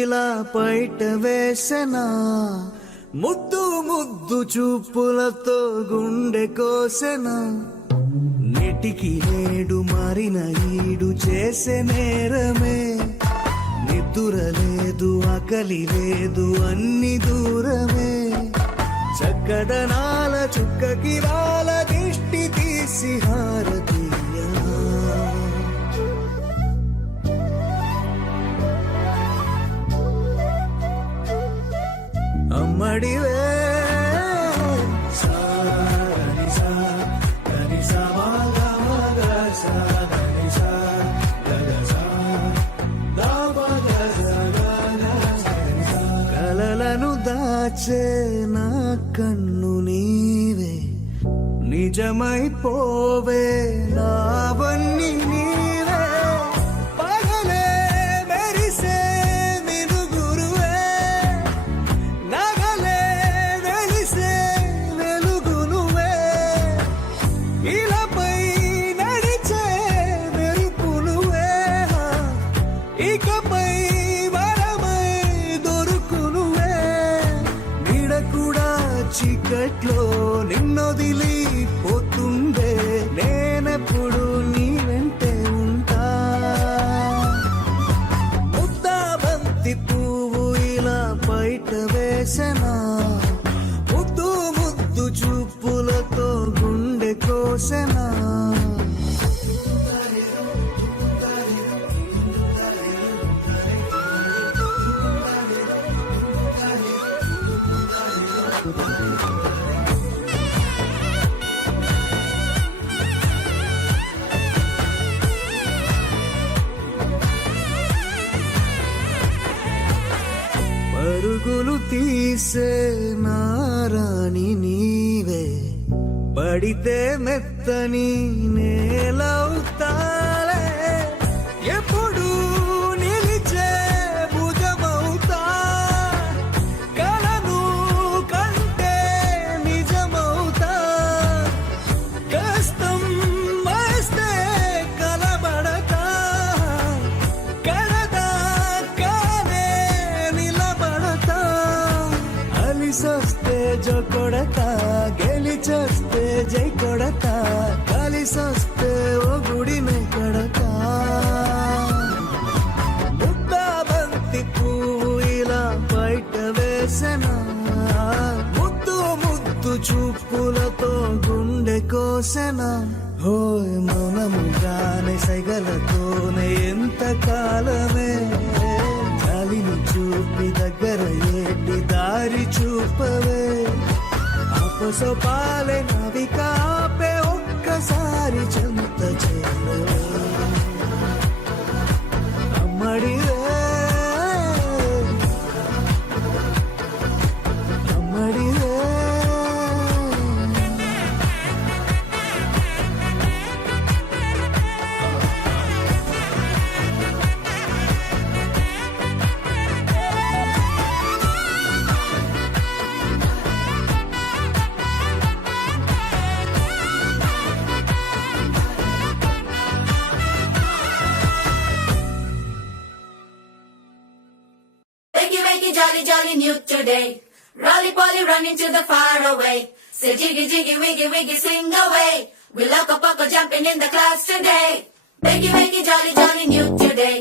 ఇలా బయట వేసెనా, ముద్దు ముద్దు చూపులతో గుండె కోసెనా, నెటికి నేడు మారిన ఈడు చేసే నేరమే, నిద్ర లేదు ఆకలి లేదు అన్ని దూరమే, చక్కదనాల చుక్కకి వాళ్ళ దిష్టి తీసి హారతీయ, అమ్మడివే కలలను దాచే నా కన్ను నీవే, నిజమైపోవే నావన్నీ నీవే, పగలే మెరిసే మినుగురువే, నగలే వెలిసే వెలుగునువే, ఇలాపై నడిచే మెరుపునువే, ఇకపై చీకట్లో నిన్నొదిలి పోతుండే, నేనెప్పుడు నీ వెంటే ఉంటా, ముద్దా బంతి పువ్వు ఇలా బయట వేసెనా, ముద్దు ముద్దు చూపులతో గుండె కోసెనా, పరుగులు తీసే నారాణి నీవే, పడితే మెత్తని నేలవుతాలే, ఎప్పుడు నిలిచే భుజమవుతా, కలను కంటే నిజమవుతా, కష్టం వస్తే కలబడతా, కడదాకానే నిలబడతా, అలిసొస్తే జో కొడతా, గెలిచొస్తే జై కొడతా, కలిసొస్తే ఓ గుడినే కడతా, ముద్దా బంతి పువ్వు ఇలా బయట వేసెనా, ముద్దు ముద్దు చూపులతో గుండె కోసెనా, హోయ్ మౌనముగానే సైగలతోనే ఎంత కాలమే, గాలిని చూపి దగ్గర ఏటి దారి చూపవే, ఆపసోపాలే నవికాపే ఒక్కసారి చెంత చేరవే, అమ్మడివే అమ్మడివే. Jolly, jolly new today. Rolly polly running to the far away. Say jiggy, jiggy, wiggy, wiggy, swing away. We loco poco jumping in the clouds today. Wakey, wakey, jolly, jolly new today.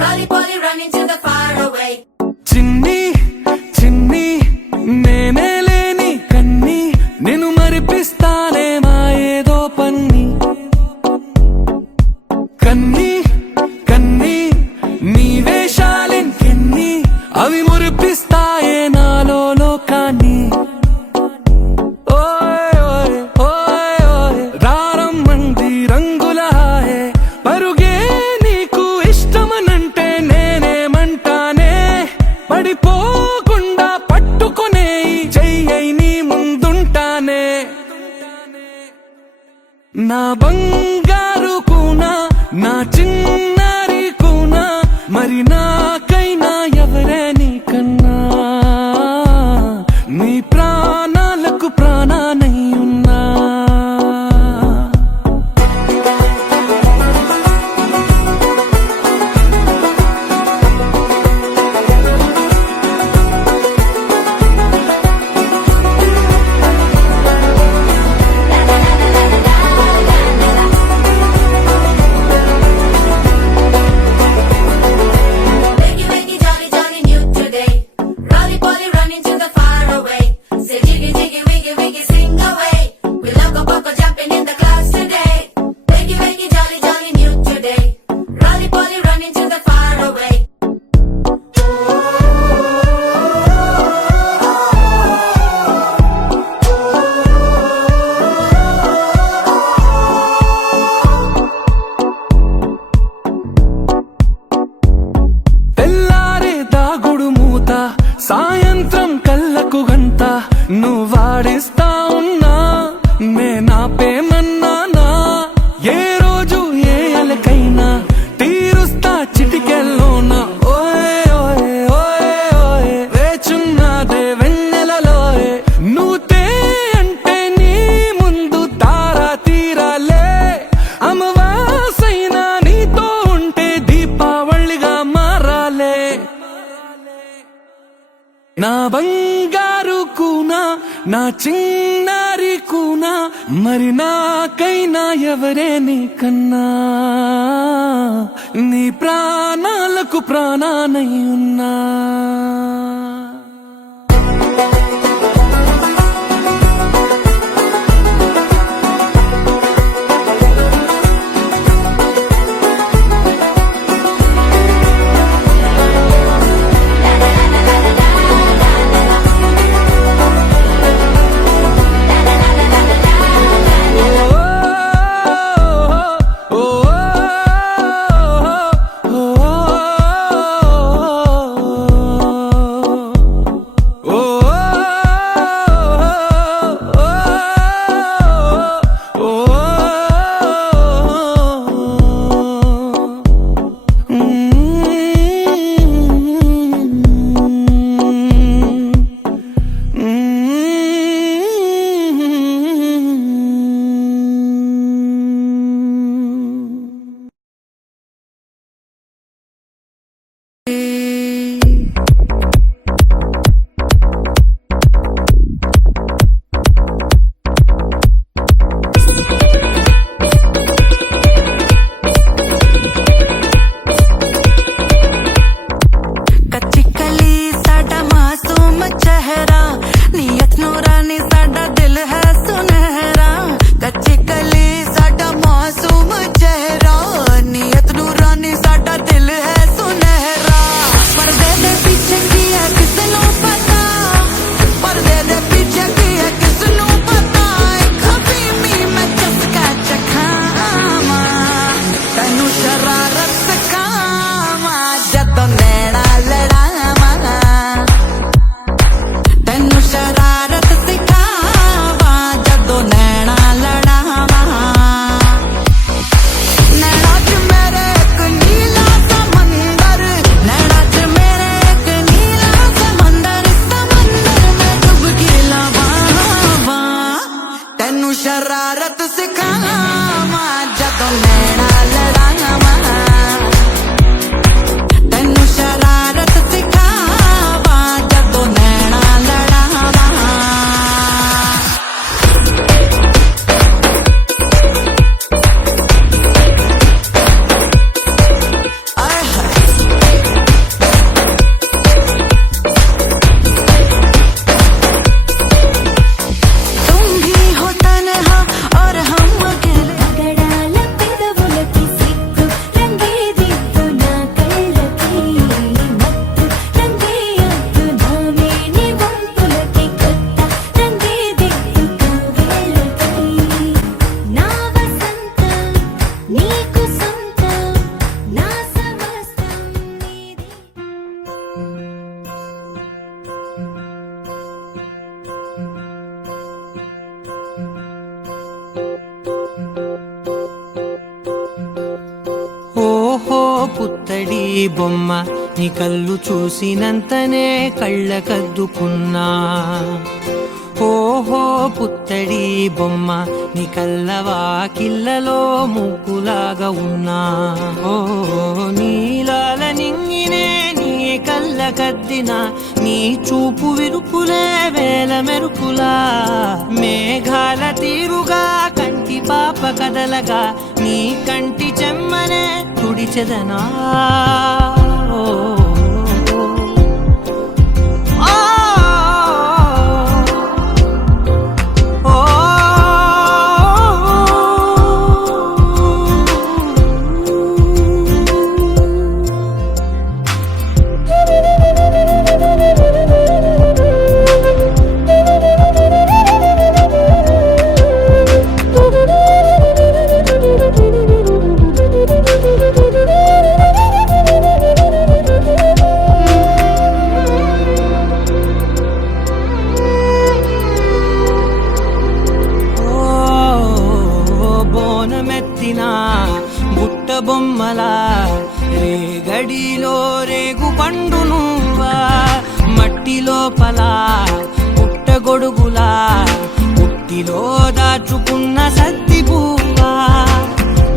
Rolly polly running to the far away. చిన్ని చిన్ని నేనే లేని కన్ని, నేను మరిపిస్తానే మా ఏదో పన్ని, కన్ని కన్ని నీ వేషాలెంకెన్ని, అవి మురిపిస్తాయే నాలో లోకాన్ని, ఓయ్ ఓయ్ ఓయ్ ఓయ్ రారమ్మంది రంగుల హాయే, పరుగే నీకు ఇష్టమనంటే నేనేమంటానే, పడిపోకుండా పట్టుకునే చెయ్యై నీ ముందుంటానే, నా బంగారు కూనా నా చిన్నారి కూనా, మరి నాకైనా ఎవరే నీకన్నా, నీ ప్రాణాలకు ప్రాణానై ఉన్నా, నా చిన్నారి కూనా మరి నాకైనా ఎవరే నీకన్నా నీ ప్రాణాలకు ప్రాణానై ఉన్నా పుత్తడి బొమ్మ నీ కళ్ళు చూసినంతనే కళ్ళకద్దుకున్నా ఓహో పుత్తడి బొమ్మ నీ కళ్ళవాకిళ్ళలో ముగ్గులాగా ఉన్నా ఓ నీలాల నింగినే నీ కళ్ళకద్దిన నీ చూపు విరుపులే వేల మెరుపులా మేఘాల తీరుగా కంటి పాప కదలగా నీ కంటి చెమ్మనే తుడిచెదనా బుట్ట బొమ్మలా రేగడిలో రేగు పండు నువ్వా మట్టి లోపల పుట్ట గొడుగులా పుట్టిలో దాచుకున్న సత్తి పువ్వా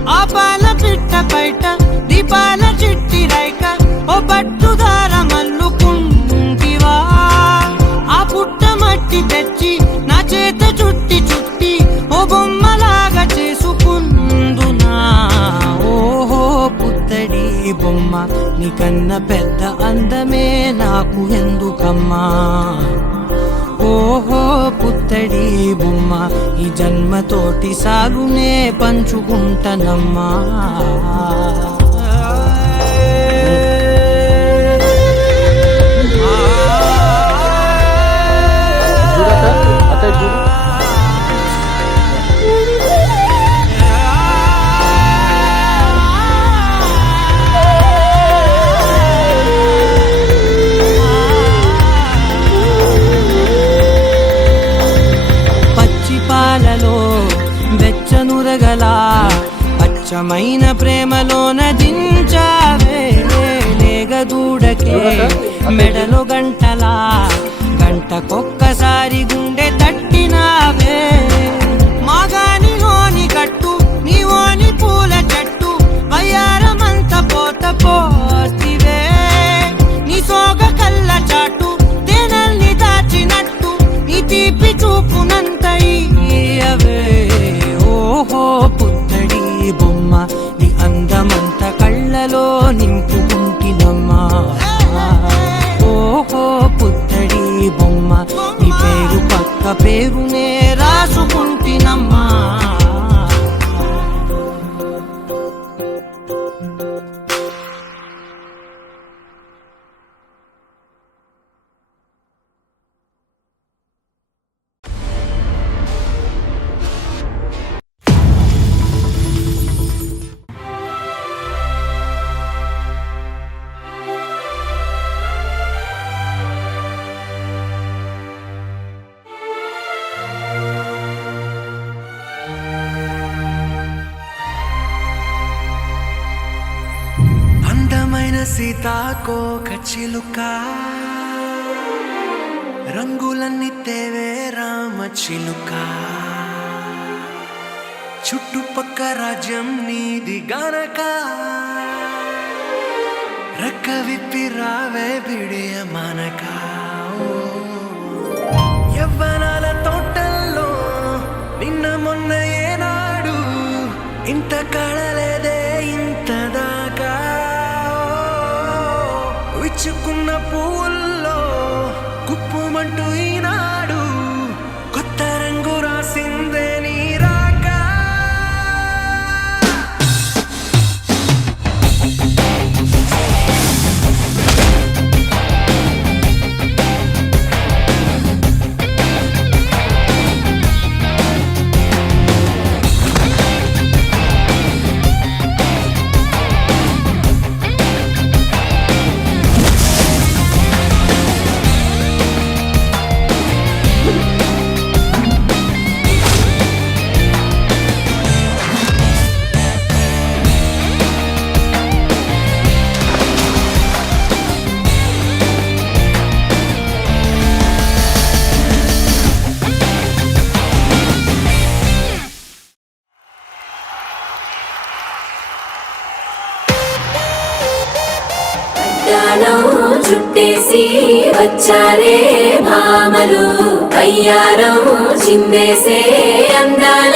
ఆ పాల పిట్ట బయట దీపాల చిట్టి రైక ఓ పట్టుదార మల్లుకుంటివా ఆ పుట్ట మట్టి తెచ్చి చుట్టి చుట్టి ఓ బొమ్మలాగా చేసుకుందునా. ఓహో పుత్తడి బొమ్మ, నీకన్న పెద్ద అందమే నాకు ఎందుకమ్మా. ఓహో పుత్తడి బొమ్మ, ఈ జన్మతోటి సాగునే పంచుకుంటనమ్మా. వెచ్చనురగల అచ్చమైన ప్రేమలోన దించావే లేగదూడకే మెడలో గంటలా, గంటకొక్కసారి గుండె తట్టినావే. మాగానిలోని కట్టు నీవోని పూల చెట్టు, వయ్యారమంత పోత పోతివే. నీ సోగ కళ్ళ చాటు తేనల్ని దాచినట్టు, నీ తీపి చూపునంత ఇయ్యవే. ఓహో పుత్తడి బొమ్మ, నీ అందమంత కళ్ళలో నింపుకుంటినమ్మా. ఓహో పుత్తడి బొమ్మ, నీ పేరు పక్క పేరునే రాసుకుంటినమ్మా. అందమైన సీతాకోక చిలుక, రంగులన్నీ తేవే రామ చిలుక. చుట్టుపక్క రాజ్యం నీది గనక, రెక్క విప్పి రావే బిడియ మనక. యవ్వనాల తోటల్లో నిన్న మొన్న ఏనాడు ఇంత కళలేదే ఇంత దాకా. విచ్చుకున్న పువ్వుల్లో కుప్పుమంటూ ఈనాడు కొత్త రంగు రాసిందే నీ రాక. చుట్టేసి వచ్చారే భామలు, అయ్యారం చిందేసే అందాల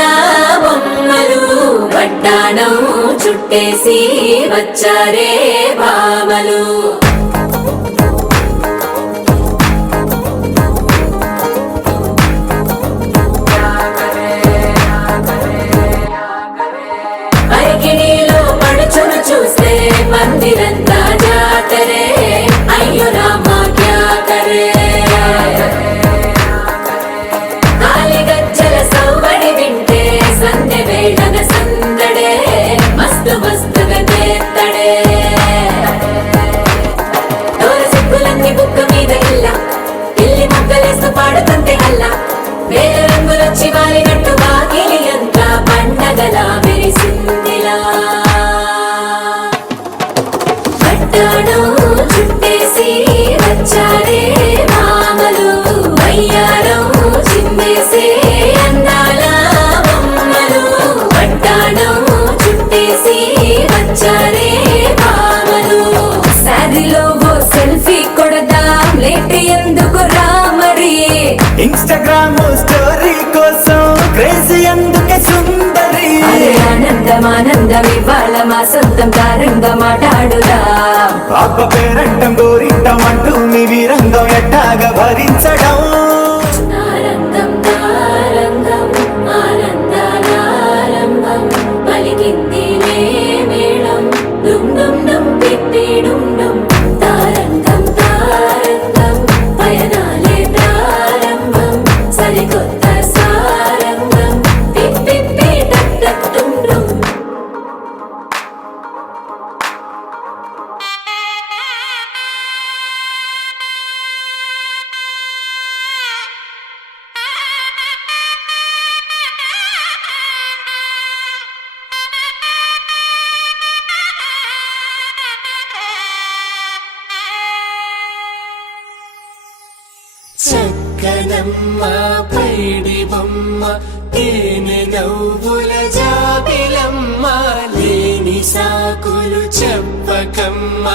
బొమ్మలు. వడ్డాణం చుట్టేసి వచ్చారే భామలు. అరికిణీలో పడుచును చూస్తే మందిరంతా జాతరే, అయ్యో రామా క్యా కరే. కాలిగజ్జల సవ్వడి వింటే సందె వేళన సందడే, మస్తు మస్తుగా చేత్తడే. ఆనందం ఇవాళ మా సొంతం తారంగా మాట్లాడుదాం. అబ్బ పేరంటం గోరింటం అంటూ మీ వీరంగం ఎట్టాగా భరించడం. ఆనందం తారంగం ఆనందానారంభం పలికిందిలే మేళం డుమ్ డుమ్ డుమ్ పిప్పి డుమ్ డుమ్. తారంగం తారంగం పయనాలే ప్రారంభం సరికొత్త సారంగం పిప్పి టక్ టక్ డుమ్ డుమ్. చక్కనమ్మ పైడి బొమ్మ తేనె నవ్వుల జాబిలమ్మ లేని సాకులు చెప్పకమ్మ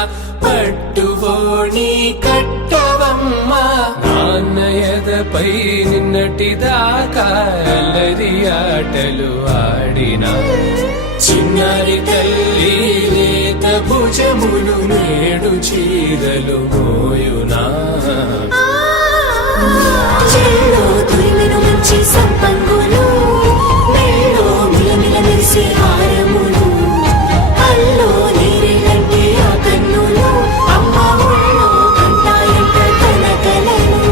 పట్టువోణి కట్టవమ్మ నాన్నయదపై నిన్నటిదాకా అల్లరి ఆటలు ఆడినా చిన్నారి తల్లి లేత భుజములు నేడు చీరలు మోయునా చెల్లో తురిమెను మంచి సంపంగులు మెల్లో మిలమిల మెరిసే హారములు అల్లో నీరెళ్ళంటే ఆ కన్నులు అమ్మ ఒళ్ళో కంటాయంట తన కలను.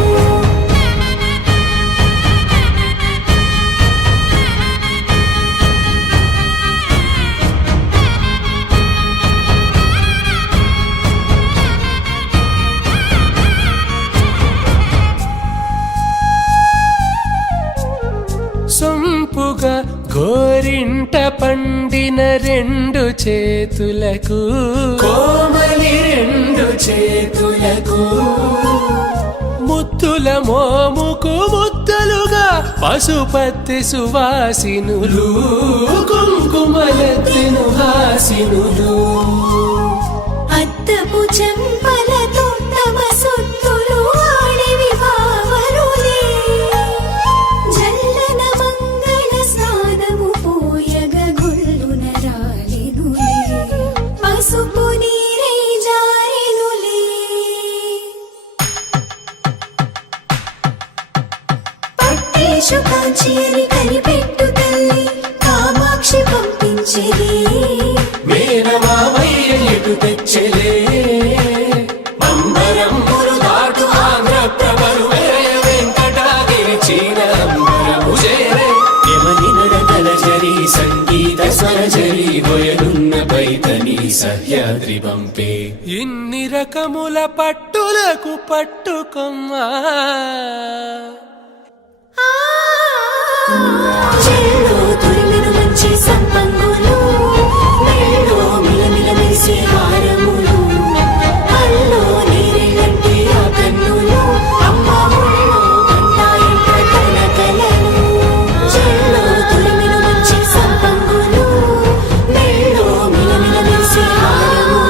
సొంపుగా గోరింట పండిన రెండు చేతులకు కోమలి రెండు చేతులకు ముద్దుల మోముకు ముద్దలుగా పశుపతి సువాసినులు కుంకుమలెత్తిను హాసినులు అద్దపు చెంపలతో తమ సొత్తులు ఆడివి బావరులే జల్లన మంగళ స్నానము పోయగ గుళ్ళున రాలినులే పసుపు నీరై జారినులే. పట్టేషు కాంచి అని కనిపెట్టు తల్లి కామాక్షి పంపించేది మేనమామయ్య ఎటు తెచ్చలే అంబరంబులు దాటు ఆంధ్ర ప్రభలు వెంకటాగిరి చీనంబరము చేరే యమని నడకల జరి సంగీత స్వరజరి హొయలున్న పైతని సహ్యాద్రి పంపే ఇన్ని రకముల పట్టులకు పట్టుకొమ్మా చెల్లో తురిమెను మంచి సంపంగులు మెల్లో మిలమిల మెరిసే హారములు అల్లో నీరెళ్ళంటే ఆ కన్నులు అమ్మ ఒళ్ళో కంటాయంట తన కలను. చెల్లో తురిమెను మంచి సంపంగులు మెల్లో మిలమిల మెరిసే హారములు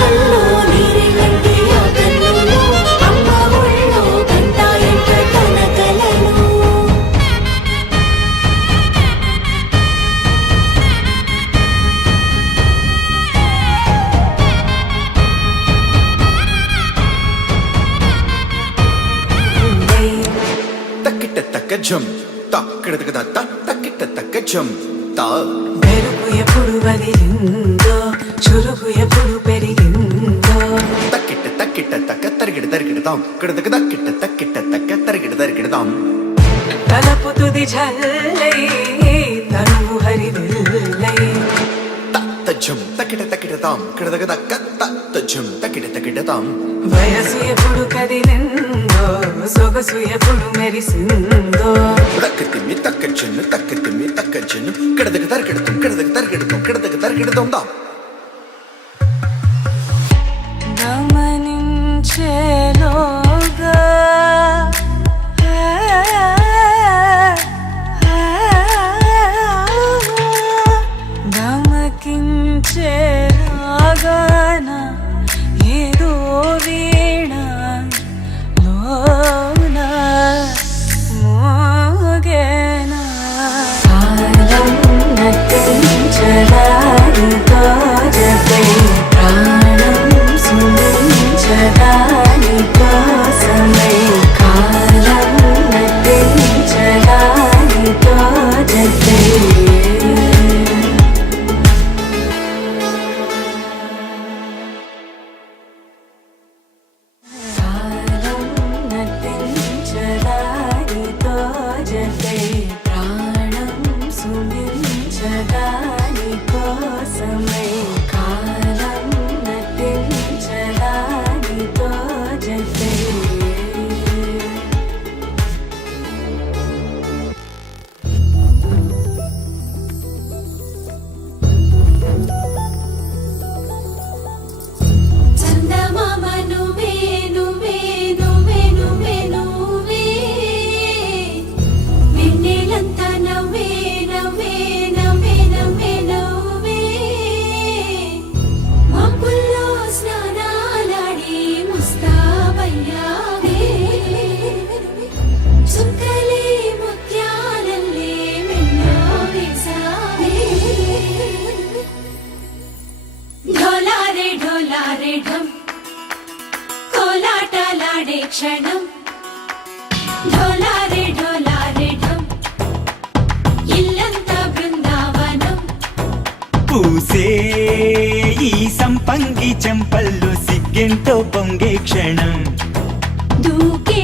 అల్లో నీరెళ్ళంటే ఆ కన్నులు అమ్మ ఒళ్ళో కంటాయంట తన కలను. తక్కిట తక్క జం తక్కిట తక్కిట తక్క జం తా. మెరుపు ఎప్పుడు వదిలిందో చురుకు ఎప్పుడు పెరిగిందో తక్కిట తక్కిట తక్క తరిగిడ తరిగిడతాం కిడదక తక్కిట తక్కిట తక్క తరిగిడ తరిగిడతాం. తలపు తుది జల్లై తనువు హరివిల్లై తజ్జం తక్కిట తక్కిడతాం కిడదక తక్క తజ్జం తక్కిట తక్కిడతాం. వయసు ఎప్పుడు కదిలిందో సొగసు ఎప్పుడు మెరిసిందో తక్కతిమ్మి తక్కచ్చెన్ను తక్కతిమ్మి తక్కచ్చెన్ను కిడదక తరిగిడతాం కిడదక తరిగిడతాం కిడదక తరిగిడతాం దా. గమనించేలోగా గమకించేలాగాన ఏదో వీణ లోన మోగే పూసే ఈ సంపంగి చెంపల్లో సిగ్గెంతో పొంగే క్షణం దూకే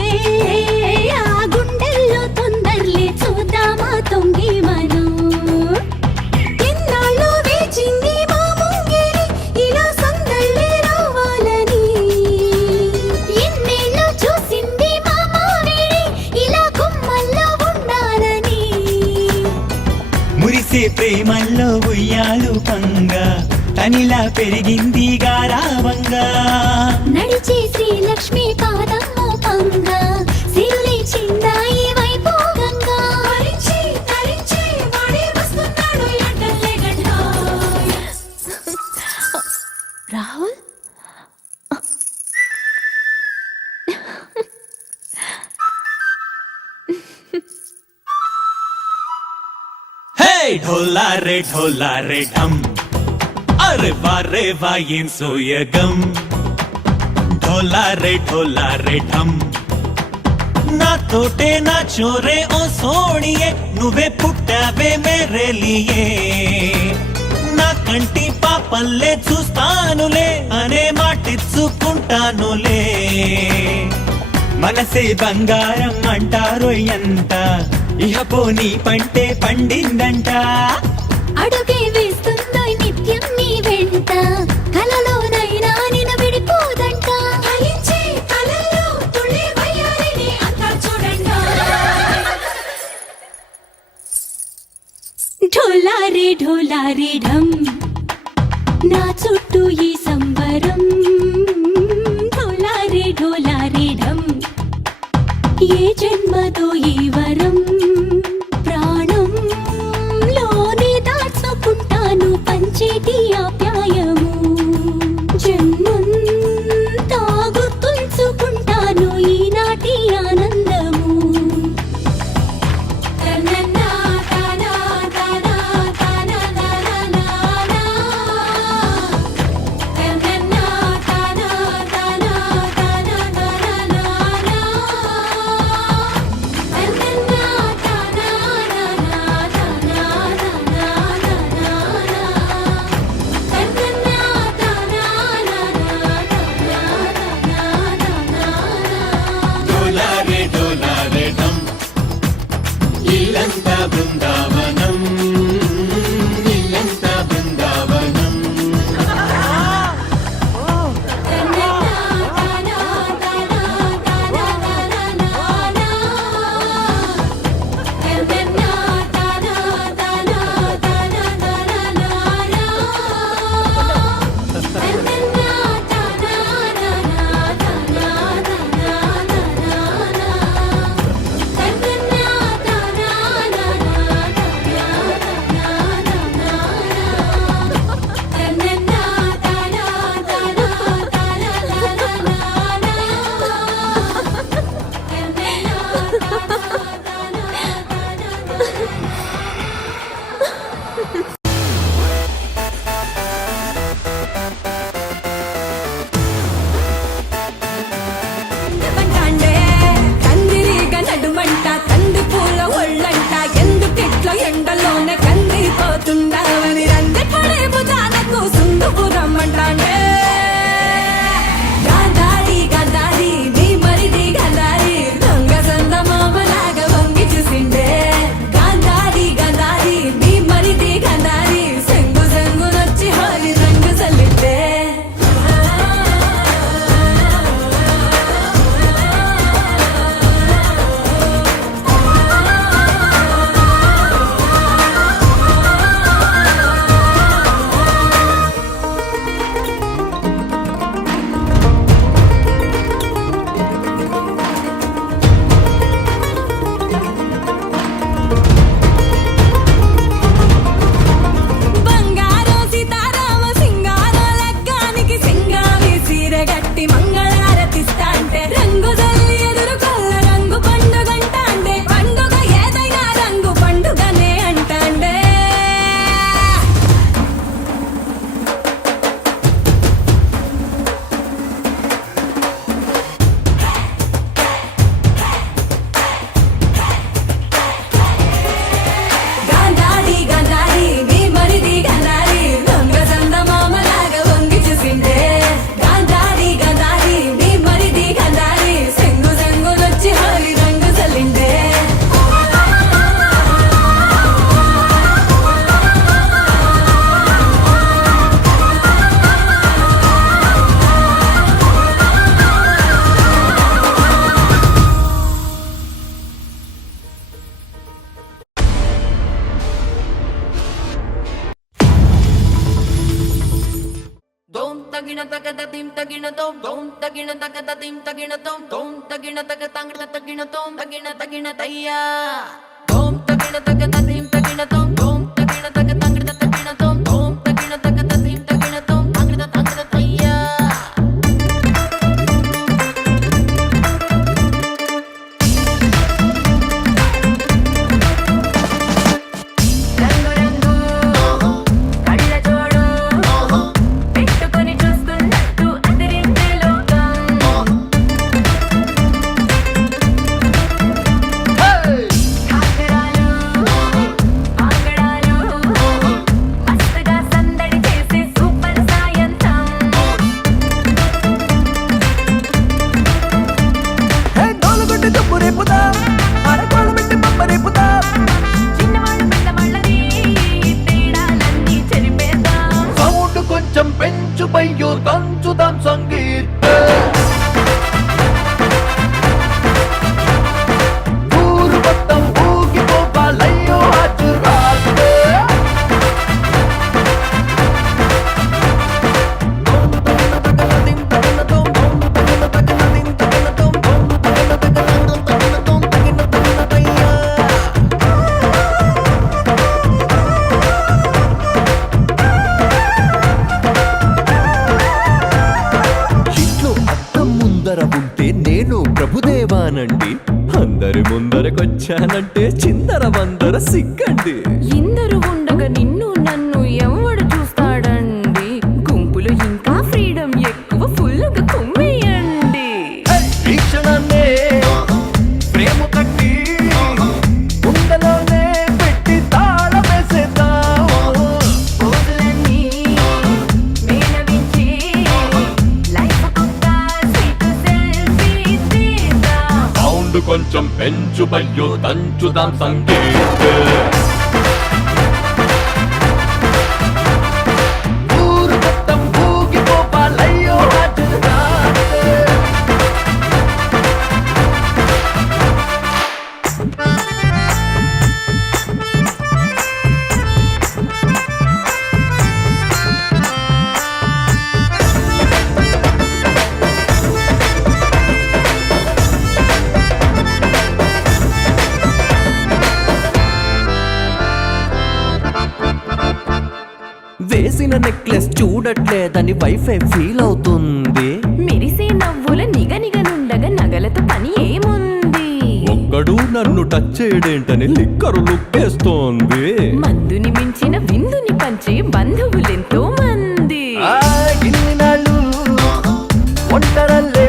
ఆ గుండెల్లో తొందరలే చూద్దామా తొంగి మనం ఎన్నాళ్ళు వేచింది మా ముంగిరి ఇలా సందళ్ళే రావాలని ఎన్నేళ్ళు చూసింది మా మావిడి ఇలా గుమ్మల్లో ఉండాలని మురిసే ప్రేమల్లో ఉయ్యాలు పంగా తనిలా పెరిగింది గారావంగా నడిచే శ్రీలక్ష్మి పాదమ్మో పంగా సిరులే చిందాయి వైభోగంగా తరించి తరించి వాడే వస్తున్నాడు ఎండలే గంట రాహుల్ హే ఢోలా రే ఢమ్ అరే వా ఏం సోయగం ఢోలా రే ఢమ్ నా తోటే నా చోరే ఓ సోణియే నువ్వే పుట్టావే మేరే లియే నా కంటి పాపల్లే చూస్తానులే అనే మాటిచ్చుకుంటానులే మనసే బంగారం అంటారో ఎంత ఇహ పోనీ పంటే పండిందంట అడుగే వేస్తుందో నిత్యం నీ వెంట కలలోనైనా నిన్ను విడిపోదంట ఫలించే కలల్లో తుళ్ళే వయ్యారిని అంతా చూడండి ఢోలారే ఢమ్ నా చుట్టూ ఈ సంబరం ఢోలారే ఢమ్ ఏ జన్మదో ఈ వరం ప్రాణంలోనే దాచుకుంటాను పంచేటి ఆప్యాయము జన్మంతా గుర్తుంచుకుంటాను ఈనాటి ఆనందము తననా తనా తనా తనా తనా తననా తనా తనా తనా తనా డోలారే ఢమ్ ఇల్లంతా బృందావనం ఇల్లంతా బృందావనం కందిరీగ నడుమంట కంది పూల ఒళ్ళంట ఎందుకిట్లో ఎండలోనే కందిపోతుండవని రంది పడే భుజాలకు సుందుకు రమ్మంటాండే గాంధారి గాంధారి నీ మరిది గాంధారి దొంగ సంద మామలాగా వంగి చూసిండే గాంధారి గాంధారి నీ మరిది గాంధారి సెంగు సెంగునొచ్చి హోలి రంగు చల్లిండే tagina takata tim tagina tom tom tagina takata tim tagina tom tom tagina takatanga tagina tom tagina tayya tom tagina takata tim tagina tom tom tagina takatanga tagina tom tom tagina takata tim tagina tom tagina tayya అందరి ముందరకొచ్చానంటే చిందర వందర సిగ్గండి ఇందరు ఉండగా నిన్ను నన్ను ఎవడు చూస్తాడండి గుంపులో ఇంకా freedom ఎక్కువ ఫుల్గా కుమ్మేయండి ఈ క్షణాన్నే ప్రేమ కట్టి ఉండలోనే పెట్టి తాళం వేసేద్దాం పోజులన్నీ మేనవించి లైఫ్ కొత్త స్వీట్ సెల్ఫీ తీద్దాం సౌండ్ కొంచెం పెంచు బయ్యో దంచుదాం సంగీత్ ఊరు మొత్తం ఊగిపోవాలయ్యో అటురాట్ వేసిన నెక్లెస్ చూడట్లేదని వైఫై ఫీల్ అవుతుంది మెరిసే నవ్వుల నిగనిగనుండగా నగలతో పని ఏముంది ఒక్కడు నన్ను టచ్ చేయడేంటని లిక్కరు లుక్కేస్తోంది మందుని మించిన విందుని పంచే బంధువులెంతో మంది ఇన్ని నాళ్ళు ఒంటరల్లే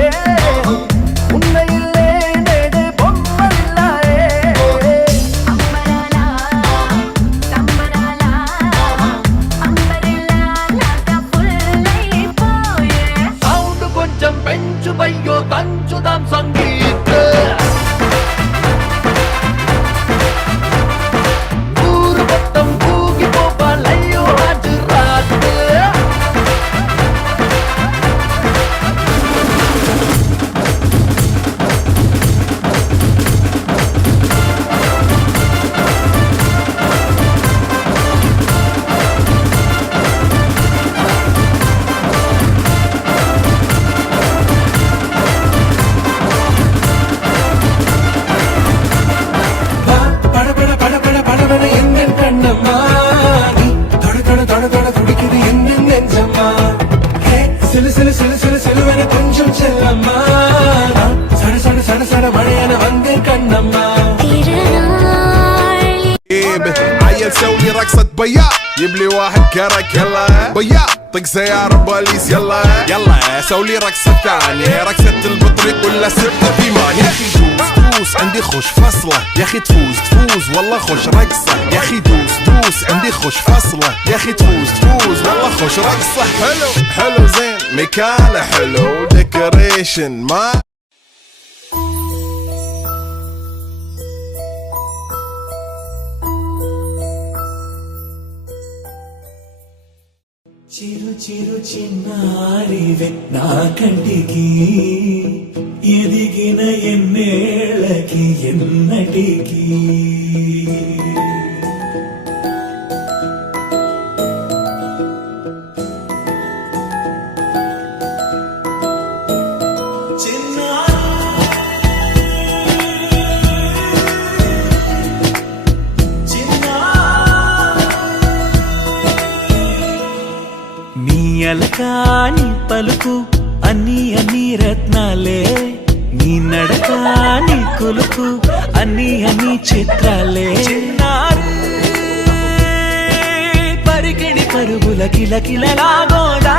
ఉన్న ఇల్లే నేడే బొమ్మలిల్లాయే అంబరాల సంబరాల అంబరిల్లా నాక పుల్లైపోయే సౌండ్ కొంచెం పెంచు బయ్యో దంచుదాం సంగీత్ ఊరు మొత్తం ఊగిపోవాలయ్యో అటురాట్ படபட எந்தன் கண்ணம்மா நீ தொட தொட தொட தொட துடிக்குது எந்தன் நெஞ்சம்மா ஹே சிலு சிலு சிலு சிலு சிலுவென கொஞ்சம் செல்லம்மா நான் சட சட சட சட மழையென வந்தேன் கண்ணம்மா عيل سوي رقصة بيا يبلي واحد كرك يلا بيا طق سيارة بوليس يلا يلا سوي رقصة ثانية رقصة البطريق ولا ستة ثمان يا اخي دوس دوس عندي خوش فصلة يا اخي تفوز تفوز والله خوش رقصة يا اخي دوس دوس عندي خوش فصلة يا اخي تفوز تفوز والله خوش رقصة حلو حلو زين مكانه حلو ديكوريشن ما చిరు చిరు చిన్నారివే నా కంటికి ఎదిగిన ఎన్నేళ్ళకి ఎన్నటికి చిన్నెలక నీ పలుకు అన్ని అన్ని రత్నాలే నీ నడక నీ కొలుకు అన్ని అన్ని చిత్రాలే చిన్నారి పరికిణి పరుగుల కిలకిలలాగోదారి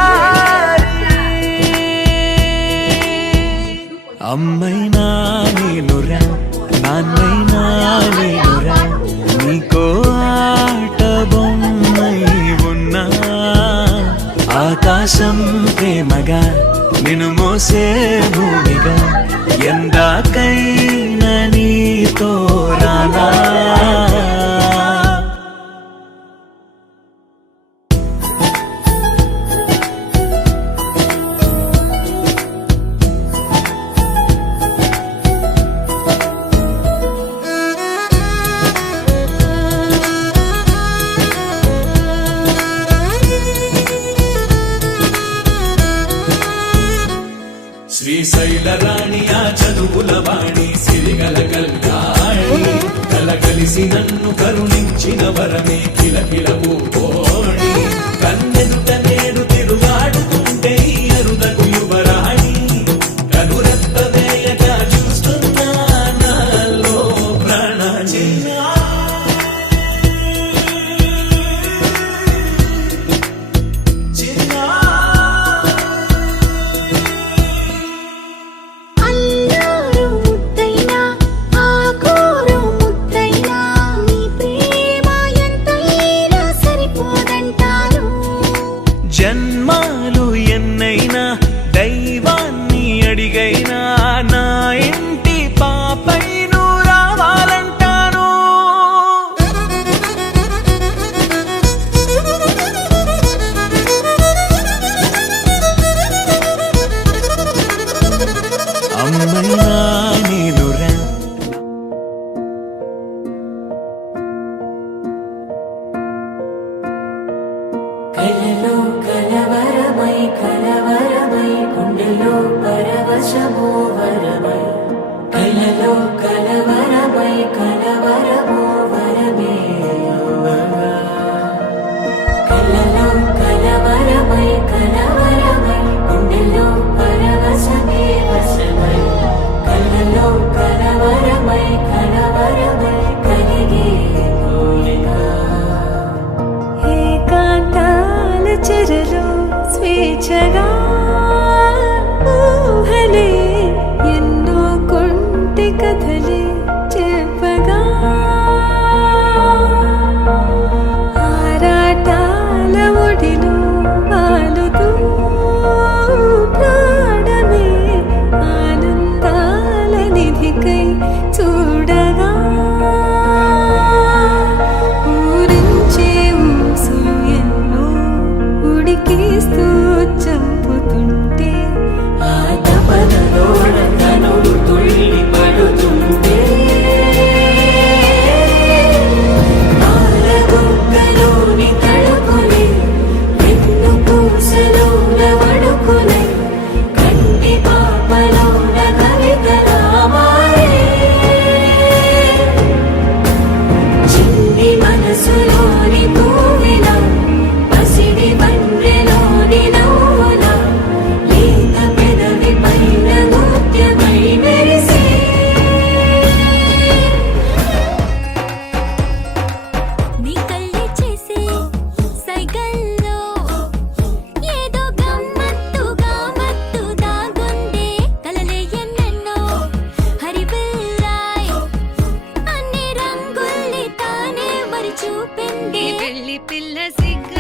అమ్మైనా నేనురా నాన్నైనా నేనురా నీకో ఆట బొమ్మై ఉన్నా ఆకాశం ప్రేమగా నిన్ను మోసే భూమిగా ఎందాకైనా నీతో రానా శ్రీశైల రాణి ఆ చదువుల వాణి సిరిగల కల్యాణి కలగలిసి నన్ను కరుణించిన వరమే కిలకిలవు కోణి కన్నెదుట నేడు తిరుగాడుతుంటే ఈ అరుదకు యువరాణి కనురెప్ప వేయక చూస్తున్నా నాలో ప్రాణ అల్లారు ముద్దైనా ఆకోరు ముద్దైనా నీ ప్రేమ ఎంతైనా సరిపోదంటారు జన్మాలు ఎన్నైనా దైవాన్ని అడిగైనా నా ఇంటి పాపై నువ్వు రావాలంటాను అమ్మైనా నేనురా కలలో కలవరమై కలవరమై గుండెలో పరవశమో వరమై కలలో కలవరమై కలవరమో వరమే అవ్వగా కలలో కలవరమై కలవరమై గుండెలో పరవశమే వశమై కలలో కలవరమై కలవరమై కలిగే కోరిక ఏకాంతాల చెరలో స్వేచ్ఛగా ఊహలే ఎన్నో కొంటె కథలే చెప్పగా ఆరాటాల ఒడిలో వాలుతూ ప్రాణమే ఆనందాల నిధికై చూడగా ఊరించే ఊసులు ఎన్నో ఉడికిస్తూ చంపుతుంటే ఆ తపనలో తనుడు తుళ్ళి పడుతుంటే నాలబుగ్గలోని తడుకులే వెన్ను పూసలోన వడుకులే కంటి పాపలోన కవితలా మారే చిన్ని మనసులోని పూవిన పసిడి బండ్రెలోని నవ్వుల లేత పెదవి పైన నృత్యమై మెరిసే నీ కళ్ళే చేసే సైగల్లో ఏదో గమ్మత్తుగా మత్తు దాగుందే కలలే ఎన్నెన్నో హరిబిల్లాయ్ అన్ని రంగుల్ని తానే మరి చూపింది పెళ్లి పిల్ల సిగ్గ